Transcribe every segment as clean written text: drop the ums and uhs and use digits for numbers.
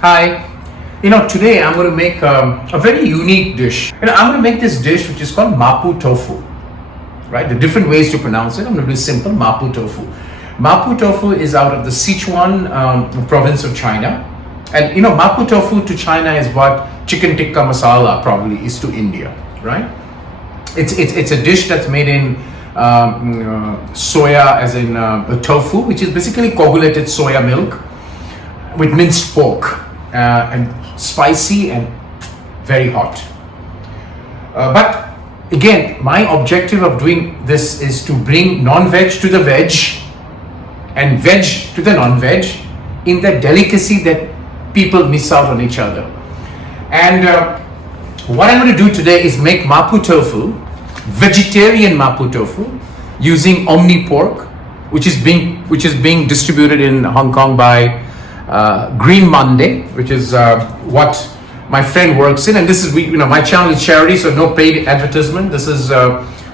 Hi. Today I'm going to make a very unique dish. I'm going to make this dish which is called Mapo Tofu. Right? The different ways to pronounce it. I'm going to do simple Mapo Tofu. Mapo Tofu is out of the Sichuan province of China. And Mapo Tofu to China is what chicken tikka masala probably is to India, right? It's a dish that's made in soya, as in tofu, which is basically coagulated soya milk with minced pork, and spicy and very hot. But again, my objective of doing this is to bring non-veg to the veg and veg to the non-veg in that delicacy that people miss out on each other. And what I'm going to do today is make Mapo Tofu, vegetarian Mapo Tofu, using Omni pork, which is being distributed in Hong Kong by Green Monday, which is what my friend works in. And this is my channel is charity, so no paid advertisement. This is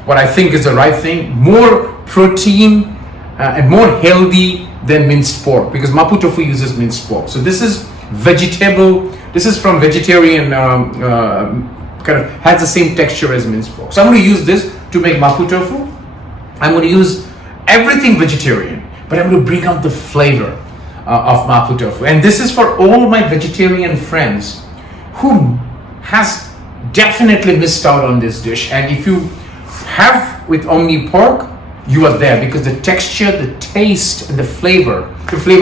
what I think is the right thing. More protein and more healthy than minced pork, because Mapo Tofu uses minced pork. So this is vegetable. This is from vegetarian, kind of has the same texture as minced pork. So I'm going to use this to make Mapo Tofu. I'm going to use everything vegetarian, but I'm going to bring out the flavor of Mapo Tofu. And this is for all my vegetarian friends who has definitely missed out on this dish. And if you have with Omni pork, you are there, because the texture, the taste, and the flavor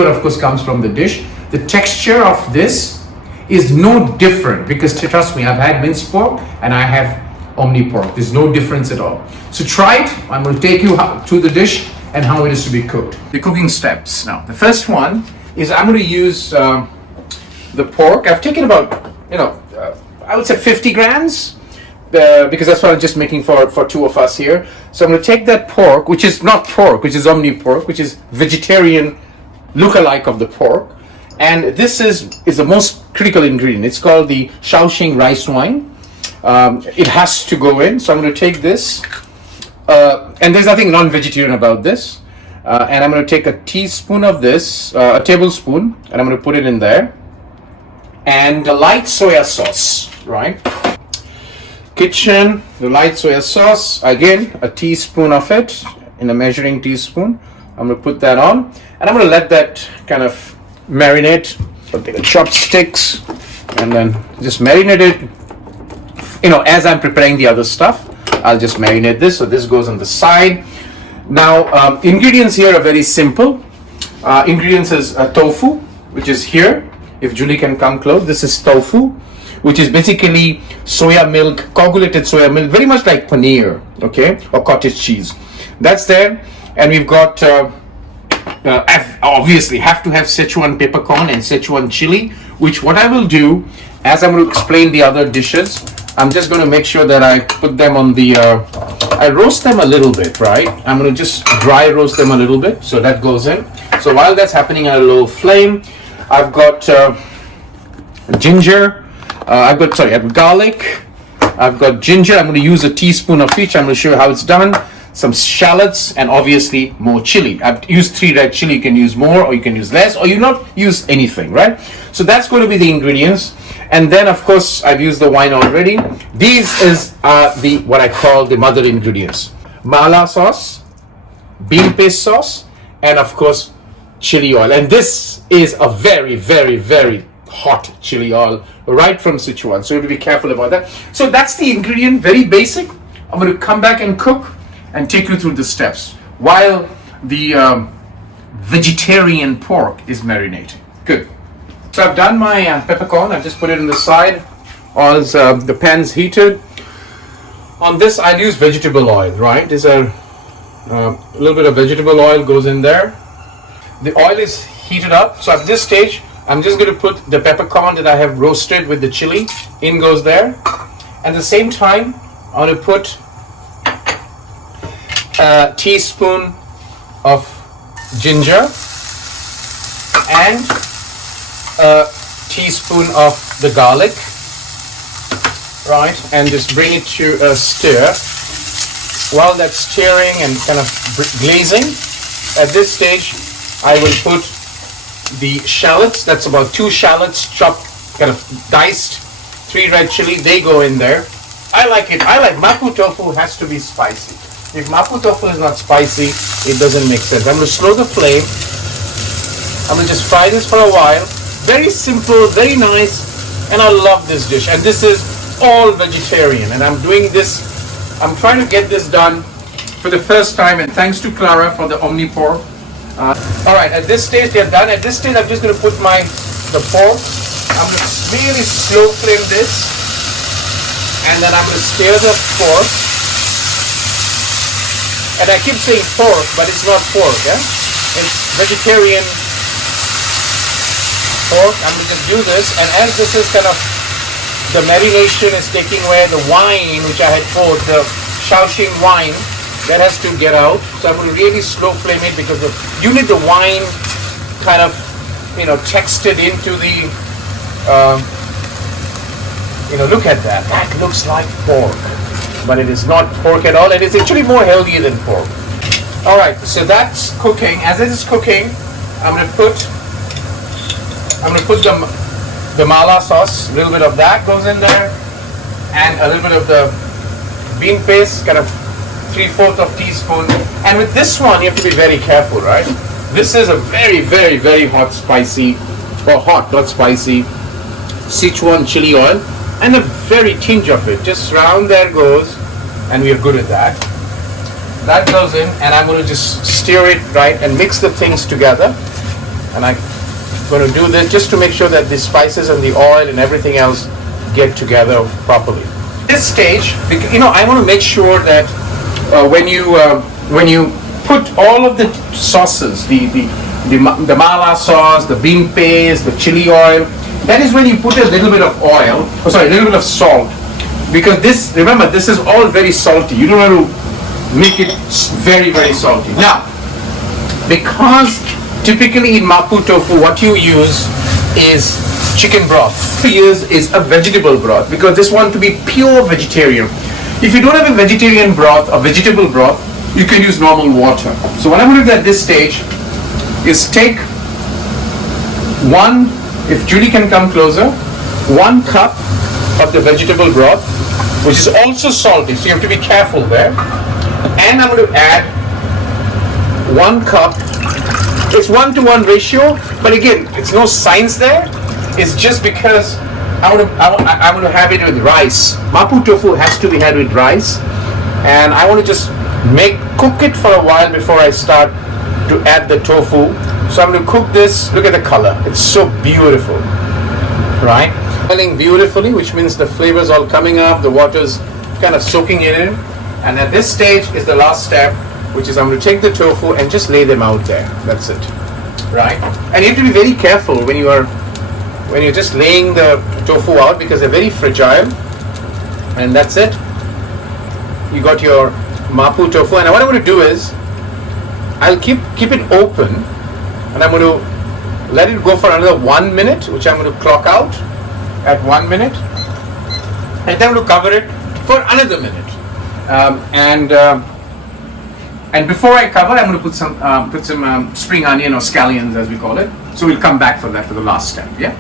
of course comes from the dish. The texture of this is no different, because trust me, I've had minced pork and I have Omni pork. There's no difference at all. So try it. I'm going to take you through the dish and how it is to be cooked. The cooking steps. Now, the first one is I'm going to use the pork. I've taken about, I would say 50 grams, because that's what I'm just making for two of us here. So I'm going to take that pork, which is not pork, which is Omni pork, which is vegetarian look-alike of the pork. And this is the most critical ingredient. It's called the Shao Xing Rice wine. It has to go in. So I'm going to take this. And there's nothing non-vegetarian about this. And I'm going to take a teaspoon of this, a tablespoon, and I'm going to put it in there. And the light soya sauce, right? The light soya sauce, again, a teaspoon of it in a measuring teaspoon. I'm going to put that on, and I'm going to let that kind of marinate. I'll take the chopsticks and then just marinate it. As I'm preparing the other stuff, I'll just marinate this. So this goes on the side. Now, ingredients here are very simple. Ingredients is tofu, which is here. If Julie can come close, this is tofu, which is basically soya milk, coagulated soya milk, very much like paneer, okay, or cottage cheese. That's there. And we've got, obviously, have to have Schezuan peppercorn and Schezuan chilli, which what I will do, as I'm going to explain the other dishes, I'm just going to make sure that I put them on the, I roast them a little bit, right? I'm going to just dry roast them a little bit, so that goes in. So while that's happening at a low flame, I've got ginger, I've got garlic, I've got ginger. I'm going to use a teaspoon of each. I'm going to show you how it's done. Some shallots, and obviously more chili. I've used 3 red chili. You can use more, or you can use less, or you not use anything, right? So that's going to be the ingredients. And then of course I've used the wine already. These is what I call the mother ingredients: mala sauce, bean paste sauce, and of course chili oil. And this is a very, very, very hot chili oil right from Sichuan, so you have to be careful about that. So that's the ingredient, very basic. I'm going to come back and cook and take you through the steps while the vegetarian pork is marinating. Good. So I've done my peppercorn. I've just put it on the side. All the pan's heated. On this, I'll use vegetable oil, right? There's a little bit of vegetable oil goes in there. The oil is heated up. So at this stage, I'm just going to put the peppercorn that I have roasted with the chili. In goes there. At the same time, I'm going to put a teaspoon of ginger and a teaspoon of the garlic, right? And just bring it to a stir. While that's stirring and kind of glazing, at this stage I will put the shallots. That's about 2 shallots chopped, kind of diced. 3 red chili, they go in there. I like it. I like Mapo tofu has to be spicy. If Mapo tofu is not spicy, it doesn't make sense. I'm going to slow the flame. I'm going to just fry this for a while. Very simple, very nice, and I love this dish. And this is all vegetarian, and I'm doing this, I'm trying to get this done for the first time, and thanks to Clara for the Omni pork. All right, at this stage they're done. At this stage I'm just going to put the pork. I'm going to really slow flame this, and then I'm going to stir the pork. And I keep saying pork, but it's not pork, yeah? It's vegetarian pork. I'm going to just do this, and as this is kind of, the marination is taking away the wine which I had poured, the Shao Xing wine, that has to get out. So I'm going to really slow flame it because you need the wine kind of, textured into the, look at that. That looks like pork, but it is not pork at all. It is actually more healthy than pork. All right, so that's cooking. As it is cooking, I'm going to put the mala sauce. A little bit of that goes in there, and a little bit of the bean paste, kind of 3/4 of teaspoon. And with this one, you have to be very careful, right? This is a very, very, very hot, spicy, or hot, not spicy, Schezuan chili oil, and a very tinge of it. Just round there goes, and we are good at that. That goes in, and I'm going to just stir it, right, and mix the things together. And I'm going to do this just to make sure that the spices and the oil and everything else get together properly. This stage, I want to make sure that when you put all of the sauces, the mala sauce, the bean paste, the chili oil, that is when you put a little bit of oil, a little bit of salt, because remember, this is all very salty. You don't want to make it very, very salty. Now, because typically in Mapo tofu, what you use is chicken broth. Is a vegetable broth, because this one to be pure vegetarian. If you don't have a vegetarian broth or vegetable broth, you can use normal water. So what I'm going to do at this stage is take if Julie can come closer, 1 cup of the vegetable broth, which is also salty, so you have to be careful there. And I'm going to add 1 cup. It's 1-to-1 ratio, but again, it's no science there. It's just because I want to have it with rice. Mapo tofu has to be had with rice, and I want to just cook it for a while before I start to add the tofu. So I'm going to cook this. Look at the color; it's so beautiful, right? Smelling beautifully, which means the flavors all coming up. The water's kind of soaking it in, and at this stage is the last step, which is I'm going to take the tofu and just lay them out there. That's it, right? And you have to be very careful when you're just laying the tofu out, because they're very fragile. And that's it. You got your Mapo tofu, and what I'm going to do is I'll keep it open, and I'm going to let it go for another 1 minute, which I'm going to clock out at 1 minute, and then I'm going to cover it for another minute. And before I cover, I'm going to put some spring onion, or scallions as we call it. So we'll come back for that for the last step. Yeah.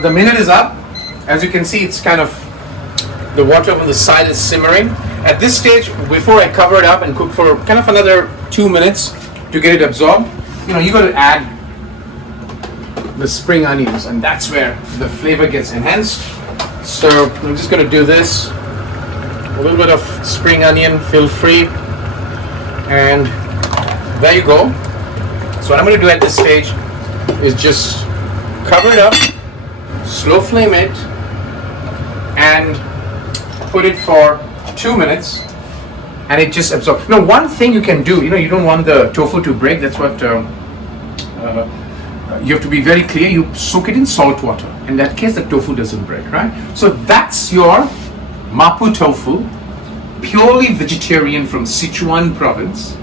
The minute is up. As you can see, it's kind of, the water on the side is simmering. At this stage, before I cover it up and cook for kind of another 2 minutes to get it absorbed, you got to add the spring onions, and that's where the flavor gets enhanced. So I'm just going to do this. A little bit of spring onion, feel free. And there you go. So what I'm going to do at this stage is just cover it up, slow flame it, and put it for 2 minutes, and it just absorbs. Now, one thing you can do, you don't want the tofu to break. That's what you have to be very clear. You soak it in salt water. In that case, the tofu doesn't break, right? So that's your Mapo tofu, purely vegetarian from Sichuan province,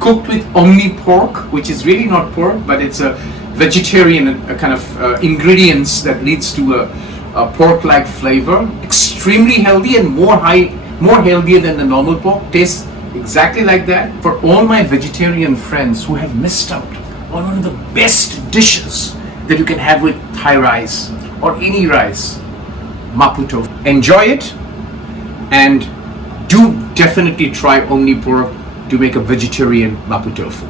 cooked with Omni pork, which is really not pork, but it's a vegetarian kind of ingredients that leads to a pork-like flavor. Extremely healthy and more healthier than the normal pork. Tastes exactly like that. For all my vegetarian friends who have missed out one of the best dishes that you can have with Thai rice or any rice, Mapo Tofu. Enjoy it, and do definitely try Omni pork to make a vegetarian Mapo Tofu.